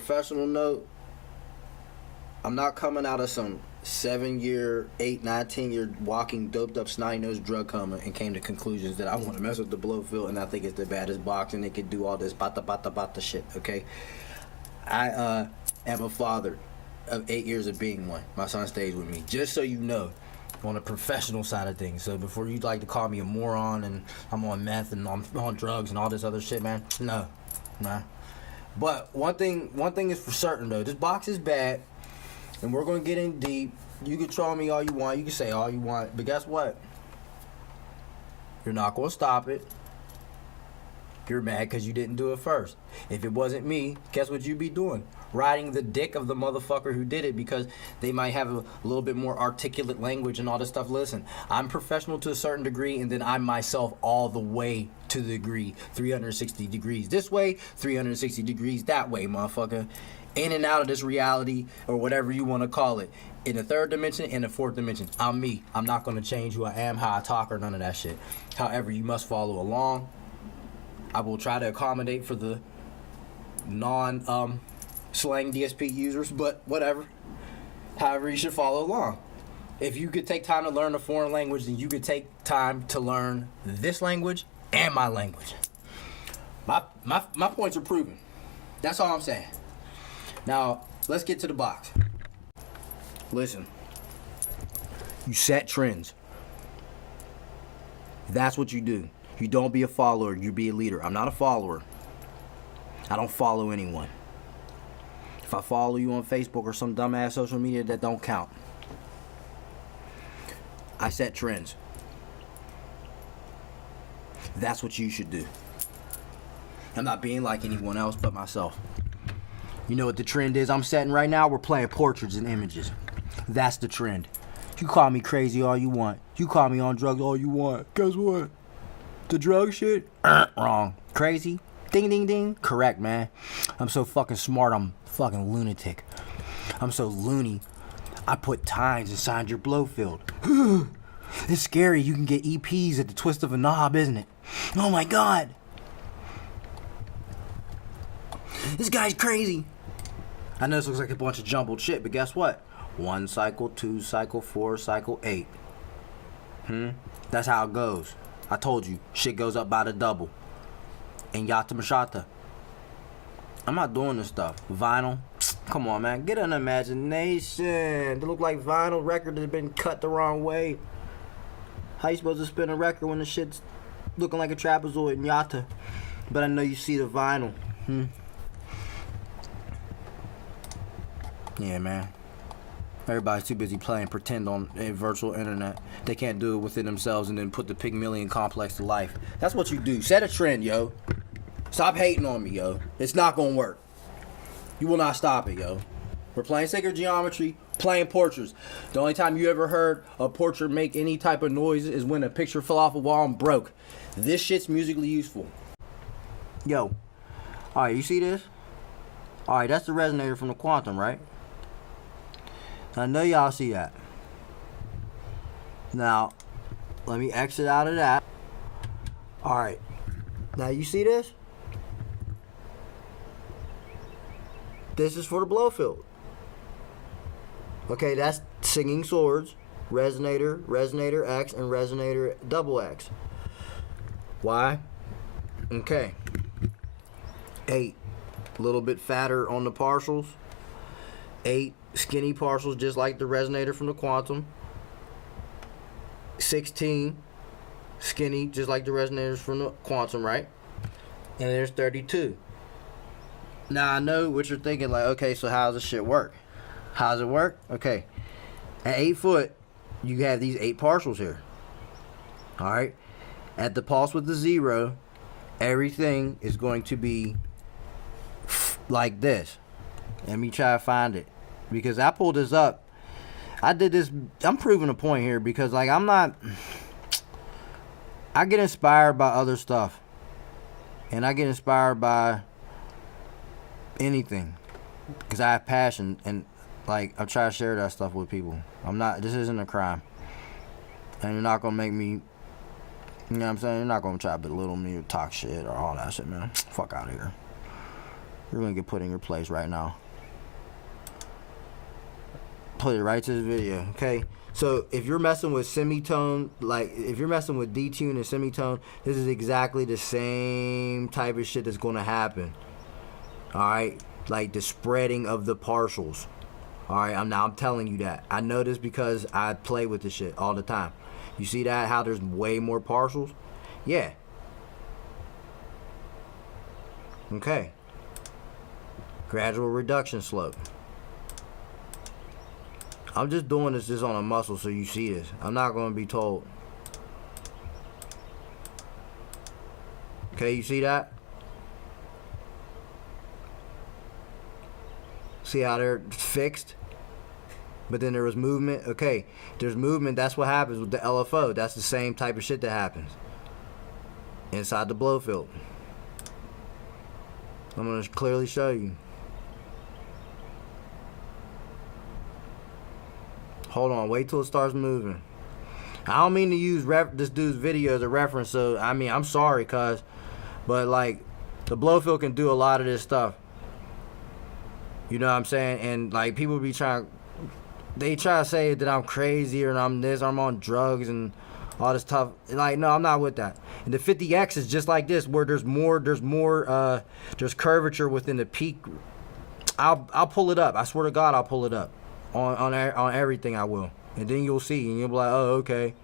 professional note, I'm not coming out of some 7-year, 8, 9, 10-year walking doped up snotty nosed drug coma and came to conclusions that I want to mess with the Blofeld and I think it's the baddest box and it can do all this bata shit. Okay, I am a father of 8 years of being one. My son stays with me. Just so you know, on the professional side of things. So before you like to call me a moron and I'm on meth and I'm on drugs and all this other shit, man. No, nah. But one thing is for certain though. This box is bad, and we're gonna get in deep. You can troll me all you want. You can say all you want, but guess what? You're not gonna stop it. You're mad because you didn't do it first. If it wasn't me, guess what you'd be doing? Riding the dick of the motherfucker who did it because they might have a little bit more articulate language and all this stuff. Listen, I'm professional to a certain degree, and then I'm myself all the way to the degree. 360 degrees this way, 360 degrees that way, motherfucker. In and out of this reality, or whatever you want to call it. In the third dimension and the fourth dimension. I'm me. I'm not going to change who I am, how I talk, or none of that shit. However, you must follow along. I will try to accommodate for the non-slang DSP users, but whatever. However, you should follow along. If you could take time to learn a foreign language, then you could take time to learn this language and my language. My points are proven. That's all I'm saying. Now, let's get to the box. Listen. You set trends. That's what you do. You don't be a follower, you be a leader. I'm not a follower. I don't follow anyone. If I follow you on Facebook or some dumbass social media, that don't count. I set trends. That's what you should do. I'm not being like anyone else but myself. You know what the trend is I'm setting right now? We're playing portraits and images. That's the trend. You call me crazy all you want. You call me on drugs all you want. Guess what? The drug shit? Wrong. Crazy? Ding, ding, ding. Correct, man. I'm so fucking smart, I'm fucking lunatic. I'm so loony, I put times inside your Blofeld. It's scary. You can get EPs at the twist of a knob, isn't it? Oh my god. This guy's crazy. I know this looks like a bunch of jumbled shit, but guess what? 1 cycle, 2 cycle, 4 cycle, 8. That's how it goes. I told you, shit goes up by the double. And yata mashata. I'm not doing this stuff. Vinyl? Come on, man. Get an imagination. They look like vinyl record that's been cut the wrong way. How you supposed to spin a record when the shit's looking like a trapezoid and yata? But I know you see the vinyl. Yeah, man. Everybody's too busy playing pretend on a virtual internet. They can't do it within themselves and then put the Pygmalion complex to life. That's what you do. Set a trend, yo. Stop hating on me, yo. It's not gonna work. You will not stop it, yo. We're playing sacred geometry, playing portraits. The only time you ever heard a portrait make any type of noise is when a picture fell off a wall and broke. This shit's musically useful. Yo. Alright, you see this? Alright, that's the resonator from the quantum, right? I know y'all see that. Now, let me exit out of that. Alright. Now you see this? This is for the Blofeld. Okay, that's singing swords, resonator, resonator X, and resonator double X. Why? Okay. 8. A little bit fatter on the partials. 8 skinny partials, just like the resonator from the quantum. 16 skinny, just like the resonators from the quantum, right? And there's 32. Now I know what you're thinking, like, okay, so how does this shit work? How does it work? Okay, at 8 foot, you have these 8 partials here. All right, at the pulse with the 0, everything is going to be like this. Let me try to find it, because I pulled this up. I did this. I'm proving a point here because, like, I get inspired by other stuff, and I get inspired by anything because I have passion, and like I try to share that stuff with people. This isn't a crime, and you're not gonna make me, you know what I'm saying, you're not gonna try to belittle me or talk shit or all that shit, man. Fuck out of here. You're gonna get put in your place right now. Put it right to the video, okay? So if you're messing with semitone, like if you're messing with detune and semitone, this is exactly the same type of shit that's gonna happen. Alright? Like the spreading of the partials. Alright, I'm telling you that. I know this because I play with this shit all the time. You see that? How there's way more partials? Yeah. Okay. Gradual reduction slope. I'm just doing this just on a muscle so you see this. I'm not going to be told. Okay, you see that? See how they're fixed? But then there was movement. Okay, there's movement. That's what happens with the LFO. That's the same type of shit that happens inside the Blofeld. I'm going to clearly show you. Hold on, wait till it starts moving. I don't mean to use this dude's video as a reference, so I mean, I'm sorry, but like, the Blofeld can do a lot of this stuff. You know what I'm saying? And like, people be they try to say that I'm crazy or I'm this, or I'm on drugs and all this stuff. Like, no, I'm not with that. And the 50X is just like this, where there's curvature within the peak. I'll pull it up. I swear to God, I'll pull it up. On everything I will, and then you'll see, and you'll be like, oh, okay,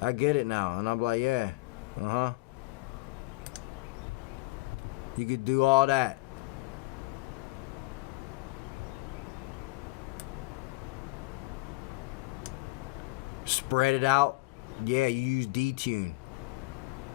I get it now. And I'm like, yeah, you could do all that. Spread it out. Yeah, you use detune,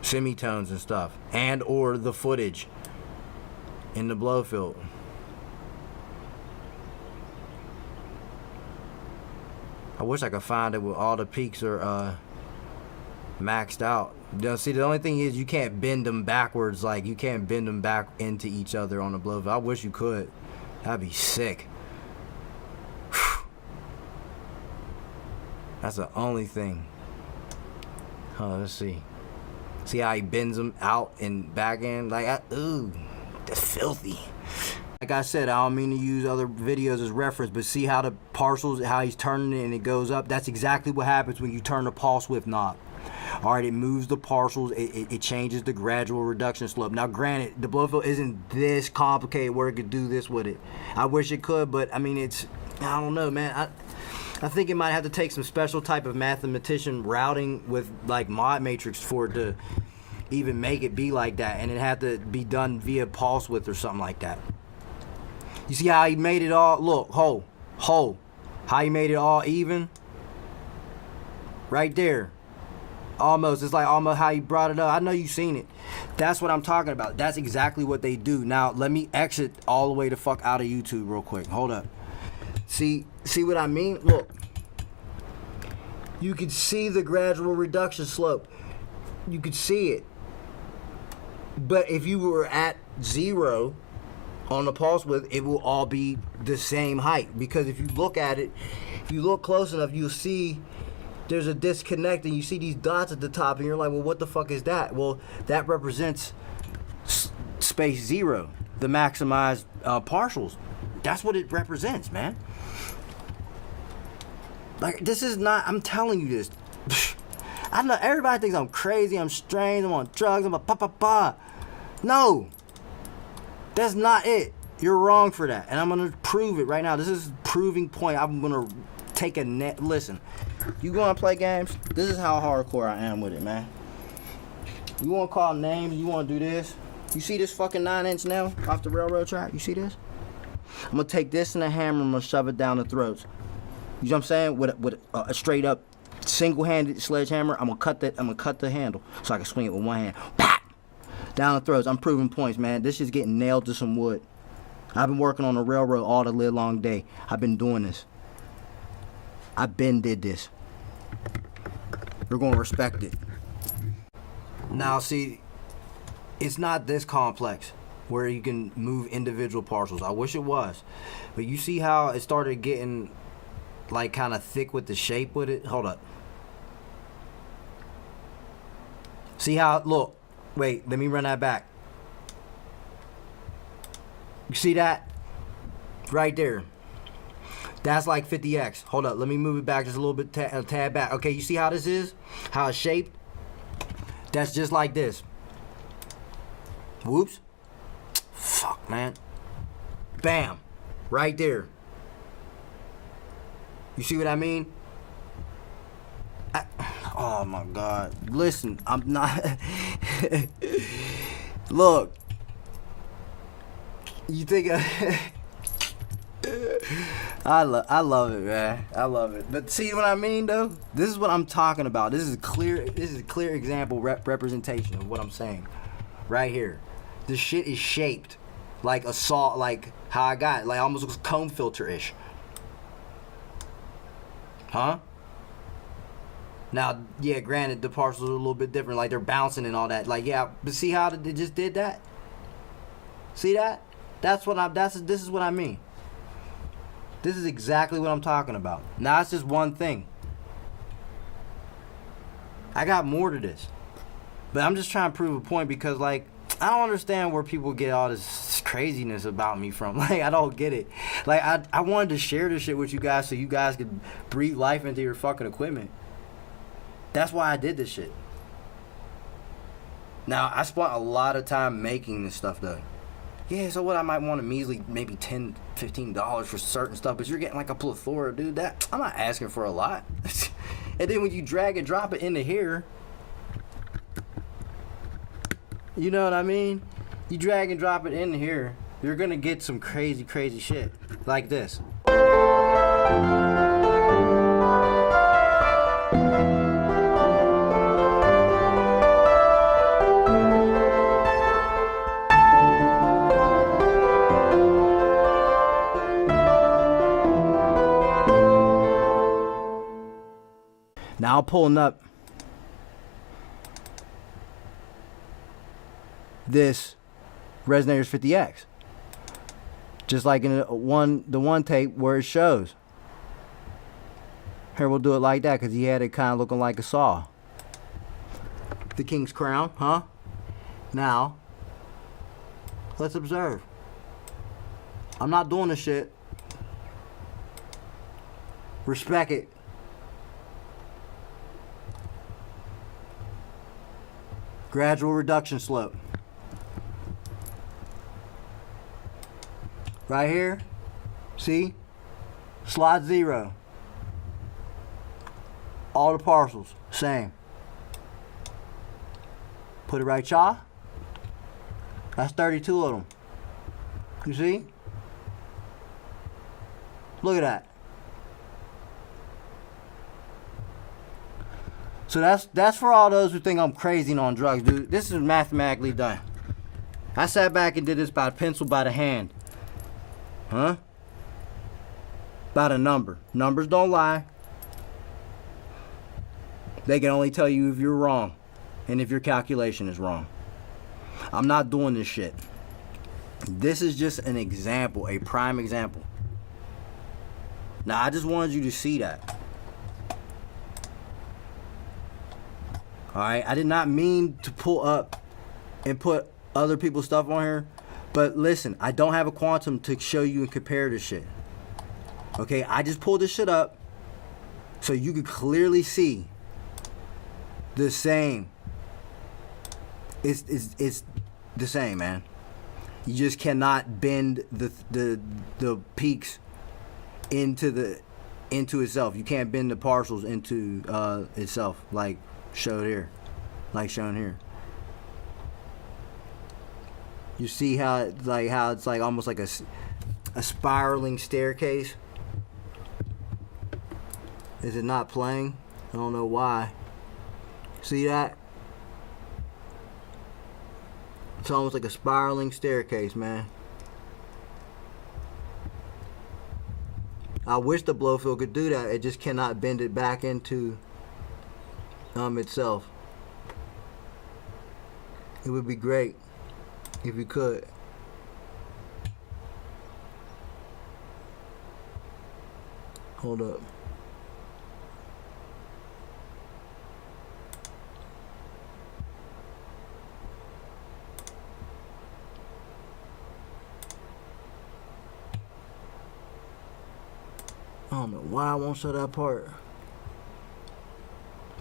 semitones and stuff, and or the footage in the Blofeld. I wish I could find it where all the peaks are maxed out. You know, see, the only thing is you can't bend them backwards. Like, you can't bend them back into each other on the Blofeld. I wish you could. That'd be sick. That's the only thing. Let's see. See how he bends them out and back in? Like, ooh, that's filthy. Like I said, I don't mean to use other videos as reference, but see how the partials, how he's turning it and it goes up? That's exactly what happens when you turn the pulse width knob. Alright, it moves the partials, it changes the gradual reduction slope. Now granted, the Blofeld isn't this complicated where it could do this with it. I wish it could, but I mean, I don't know, man. I think it might have to take some special type of mathematician routing with like mod matrix for it to even make it be like that, and it had to be done via pulse width or something like that. You see how he made it all, look, how he made it all even? Right there. Almost, it's like almost how he brought it up. I know you've seen it. That's what I'm talking about. That's exactly what they do. Now, let me exit all the way the fuck out of YouTube real quick. Hold up. See what I mean? Look. You could see the gradual reduction slope. You could see it. But if you were at 0 on the pulse width, it will all be the same height. Because if you look at it, if you look close enough, you'll see there's a disconnect, and you see these dots at the top, and you're like, well, what the fuck is that? Well, that represents space 0, the maximized partials. That's what it represents, man. Like, this is not, I'm telling you this. I know everybody thinks I'm crazy, I'm strange, I'm on drugs, I'm a pa. No. That's not it. You're wrong for that. And I'm going to prove it right now. This is a proving point. I'm going to take a net. Listen, you want to play games? This is how hardcore I am with it, man. You want to call names? You want to do this? You see this fucking 9-inch nail off the railroad track? You see this? I'm going to take this and a hammer. I'm going to shove it down the throats. You know what I'm saying? With a straight up single-handed sledgehammer, I'm going to cut the handle so I can swing it with one hand. Pop! Down the throats. I'm proving points, man. This is getting nailed to some wood. I've been working on the railroad all the live long day. I've been doing this. I've been did this. You're going to respect it. Now, see, it's not this complex where you can move individual partials. I wish it was. But you see how it started getting, like, kind of thick with the shape with it? Hold up. See how, look. Wait, let me run that back. You see that? Right there. That's like 50x. Hold up, let me move it back just a little bit, a tad back. Okay, you see how this is? How it's shaped? That's just like this. Whoops. Fuck, man. Bam. Right there. You see what I mean? Oh my God. Listen, I'm not. Look. You think I love it, man. I love it. But see what I mean, though? This is what I'm talking about. This is a clear example representation of what I'm saying. Right here. This shit is shaped like a saw, like how I got it. Like almost looks comb filter-ish. Huh? Now, yeah, granted, the parcels are a little bit different. Like, they're bouncing and all that. Like, yeah, but see how it just did that? See that? This is what I mean. This is exactly what I'm talking about. Now, it's just one thing. I got more to this. But I'm just trying to prove a point because, like, I don't understand where people get all this craziness about me from. Like, I don't get it. Like, I wanted to share this shit with you guys so you guys could breathe life into your fucking equipment. That's why I did this shit. Now, I spent a lot of time making this stuff, though. Yeah, so what, I might want a measly maybe $10, $15 for certain stuff, but you're getting like a plethora, dude. That I'm not asking for a lot. And then when you drag and drop it into here, you know what I mean? You drag and drop it in here, you're gonna get some crazy, crazy shit. Like this. Now pulling up this Resonators 50X, just like in the one tape where it shows. Here we'll do it like that because he had it kind of looking like a saw. The King's Crown, huh? Now, let's observe. I'm not doing this shit. Respect it. Gradual reduction slope. Right here, see? Slot 0. All the parcels, same. Put it right, y'all. That's 32 of them. You see? Look at that. So that's for all those who think I'm crazy and on drugs, dude. This is mathematically done. I sat back and did this by pencil, by the hand. Huh? By the number. Numbers don't lie. They can only tell you if you're wrong and if your calculation is wrong. I'm not doing this shit. This is just an example, a prime example. Now, I just wanted you to see that. Alright, I did not mean to pull up and put other people's stuff on here. But listen, I don't have a quantum to show you and compare this shit. Okay, I just pulled this shit up so you could clearly see the same. It's the same, man. You just cannot bend the peaks into itself. You can't bend the partials into itself like shown here. You see how it's like almost like a spiraling staircase? Is it not playing? I don't know why. See that? It's almost like a spiraling staircase, man. I wish the Blofeld could do that. It just cannot bend it back into itself. It would be great if you could. Hold up. comment why I won't show that part.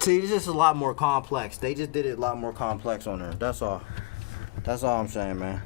See, it's just a lot more complex. They just did it a lot more complex on there. That's all. That's all I'm saying, man.